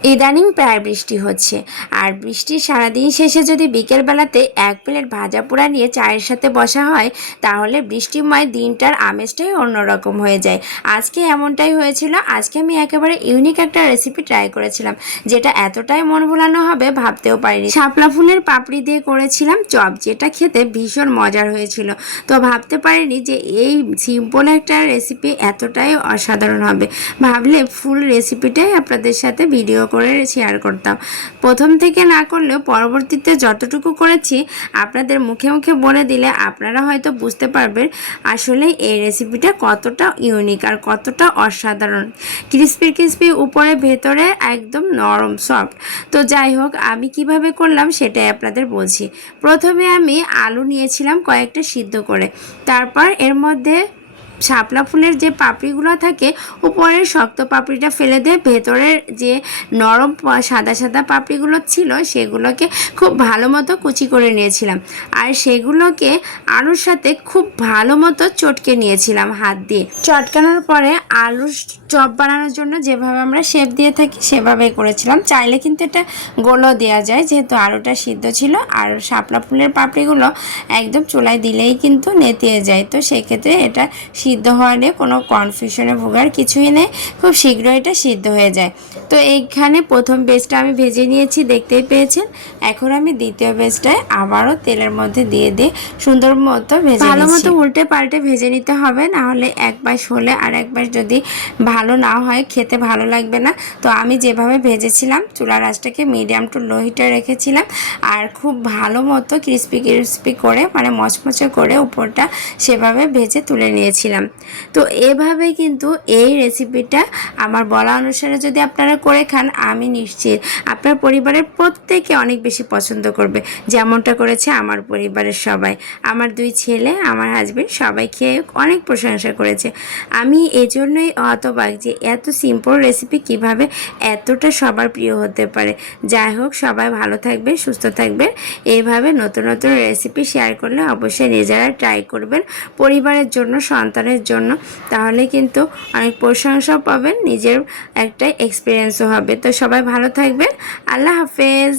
ইদানিং প্রায় বৃষ্টি হচ্ছে। আর বৃষ্টির সারাদিন শেষে যদি বিকেলবেলাতে এক প্লেট ভাজা পোড়া নিয়ে চায়ের সাথে বসা হয়, তাহলে বৃষ্টিময় দিনটার আমেজটাই অন্যরকম হয়ে যায়। আজকে এমনটাই হয়েছিল, আজকে আমি একেবারে ইউনিক একটা রেসিপি ট্রাই করেছিলাম, যেটা এতটাই মন ভোলানো হবে ভাবতেও পারিনি। শাপলা ফুলের পাপড়ি দিয়ে করেছিলাম চপ, যেটা খেতে ভীষণ মজার হয়েছিল। তো ভাবতে পারিনি যে এই সিম্পল একটা রেসিপি এতটাই অসাধারণ হবে। ভাবলে ফুল রেসিপিটাই আপনাদের সাথে ভিডিও করে শেয়ার করতাম। প্রথম থেকে না করলেও পরবর্তীতে যতটুকু করেছি, আপনাদের মুখে মুখে বলে দিলে আপনারা হয়তো বুঝতে পারবেন আসলে এই রেসিপিটা কতটা ইউনিক আর কতটা অসাধারণ। ক্রিস্পি ক্রিস্পি উপরে, ভেতরে একদম নরম সফট তো যাই হোক, আমি কীভাবে করলাম সেটাই আপনাদের বলছি। প্রথমে আমি আলু নিয়েছিলাম কয়েকটা সিদ্ধ করে। তারপর এর মধ্যে শাপলা ফুলের যে পাপড়িগুলো থাকে, উপরের শক্ত পাপড়িটা ফেলে দিয়ে ভেতরের যে নরম সাদা সাদা পাপড়িগুলো ছিল, সেগুলোকে খুব ভালো মতো কুচি করে নিয়েছিলাম। আর সেগুলোকে আলুর সাথে খুব ভালো মতো চটকে নিয়েছিলাম হাত দিয়ে। চটকানোর পরে আলুর চপ বানানোর জন্য যেভাবে আমরা শেপ দিয়ে থাকি, সেভাবে করেছিলাম। চাইলে কিন্তু এটা গোলও দেওয়া যায়, যেহেতু আলুটা সিদ্ধ ছিল। আর শাপলা ফুলের পাপড়িগুলো একদম চুলায় দিলেই কিন্তু নেতিয়ে যায়। তো সেক্ষেত্রে এটা সিদ্ধ হওয়া নিয়ে কোনো কনফিউশনে ভোগার কিছুই নেই। খুব শীঘ্রই এটা সিদ্ধ হয়ে যায়। তো এইখানে প্রথম বেসটা আমি ভেজে নিয়েছি দেখতেই পেয়েছেন। এখন আমি দ্বিতীয় বেসটায় আবারও তেলের মধ্যে দিয়ে দিয়ে সুন্দর মতো ভেজে ভালো মতো উল্টে পাল্টে ভেজে নিতে হবে না হলে এক পাশ হলে আর এক পাশ যদি ভালো না হয় খেতে ভালো লাগবে না। তো আমি যেভাবে ভেজেছিলাম চুলা আঁচটাকে মিডিয়াম টু লো হিটে রেখেছিলাম। আর খুব ভালো মতো ক্রিস্পি ক্রিস্পি করে মানে মচমচে করে উপরটা সেভাবে ভেজে তুলে নিয়েছিলাম। তো এভাবে কিন্তু এই রেসিপিটা আমার বলা অনুসারে যদি আপনারা করে খান, আমি নিশ্চিত আপনার পরিবারের প্রত্যেকে অনেক বেশি পছন্দ করবে। যেমনটা করেছে আমার পরিবারের সবাই। আমার দুই ছেলে, আমার হাজবেন্ড সবাই খেয়ে অনেক প্রশংসা করেছে। আমি এজন্যই হতবাক যে এত সিম্পল রেসিপি কীভাবে এতটা সবার প্রিয় হতে পারে। যাই হোক, সবাই ভালো থাকবে সুস্থ থাকবে এইভাবে নতুন নতুন রেসিপি শেয়ার করলে অবশ্যই নিজেরা ট্রাই করবেন। পরিবারের জন্য সন্তানের জন্য, তাহলে কিন্তু অনেক প্রশংসাও পাবেন, নিজের একটা এক্সপিরিয়েন্সও হবে। তো সবাই ভালো থাকবেন। আল্লাহ হাফেজ।